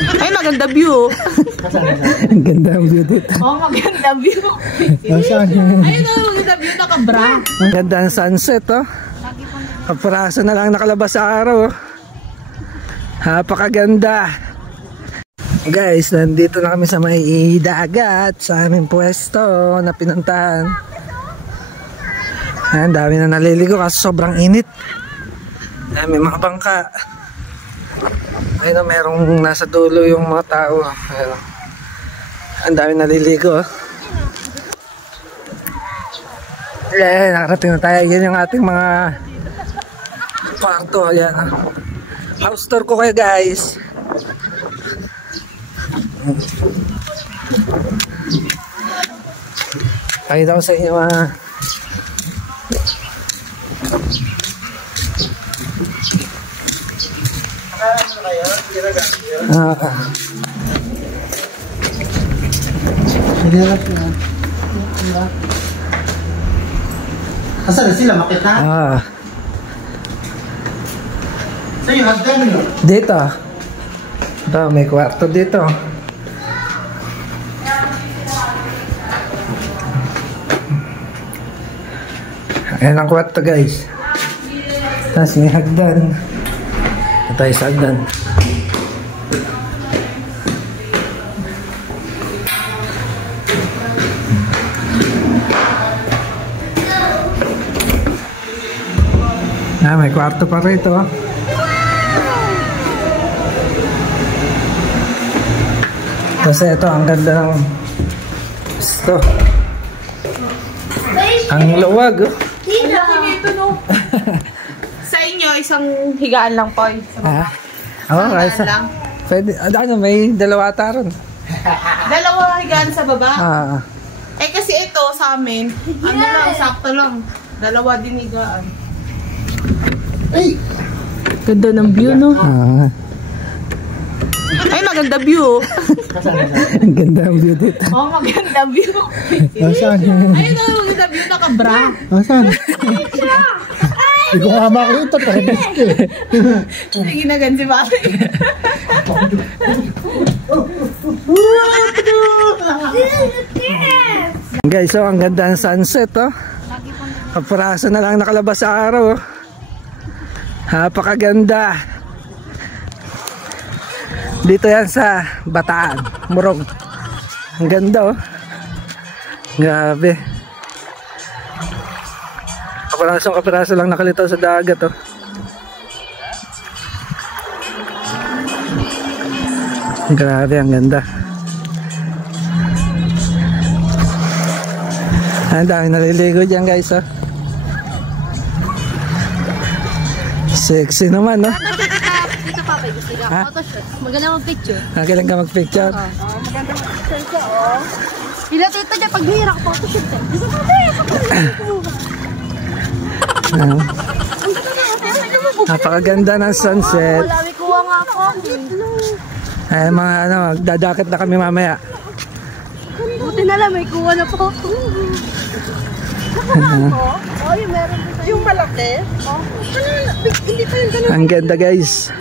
Ay, maganda view. Ang ganda ang view dito. Oh, maganda view. Ayun na, maganda view, nakabra. Ang ganda ang sunset, oh. Kapiraso na lang nakalabas sa araw, oh. Napakaganda. Guys, nandito na kami sa may dagat, sa aming pwesto na pinuntahan. Ayan, dami na naliligo kasi sobrang init. Ayan, may mga bangka. Ayun, merong nasa dulo yung mga tao. Ayun, ang dami naliligo. Ayan, nakarating na tayo. Yan yung ating mga kwarto. Ayan, house tour ko kayo, guys. Pakita ko sa inyo mga Asa na sila? Makita? So you have done it? Dito. Ito, may kwarto dito. Ayan ang kwarto, guys. Tapos may hagdan. Ito tayo sa hagdan. May kwarto pa rito. Kasi ito, ang ganda ng ito. Ang luwag, oh. Dito, no? Sa inyo, isang higaan lang po. Oo, lang. Pwede, ano, may dalawa taron. Dalawa higaan sa baba? Eh kasi ito sa amin, ano lang, sakto lang. Dalawa din higaan. Ay! Ganda ng view, no? Ay, maganda view. Ang ganda ang view dito. Oh, maganda view. Saan? Ayun na, maganda view, nakabra. Saan? Hindi ko nga makita, kahit Hindi ginagan si Mami. Guys, so ang ganda ng sunset, oh. Kapiraso na lang nakalabas sa araw, oh. Napakaganda. Dito yan sa Bataan, Morong. Ang ganda, oh. Grabe. Kapiraso lang nakalitaw sa dagat, oh. Grabe, ang ganda. Ang dami naliligo dyan, guys, oh. Sexy naman, no? Dito pa, gusto ka. Photoshoot. Maganda mag-picture. Magaling ka mag-picture? Maganda mag-picture ka, oh. Pila tito dyan, pag nahira ka photoshoot ka. Dito pa, napakaganda ng sunset. Wala, may kuha nga ako. Ay, mga ano, dadakit na kami mamaya. Buti na lang, may kuha na po. Yung malaki? Hindi pa yung ganun. Ang ganda, guys.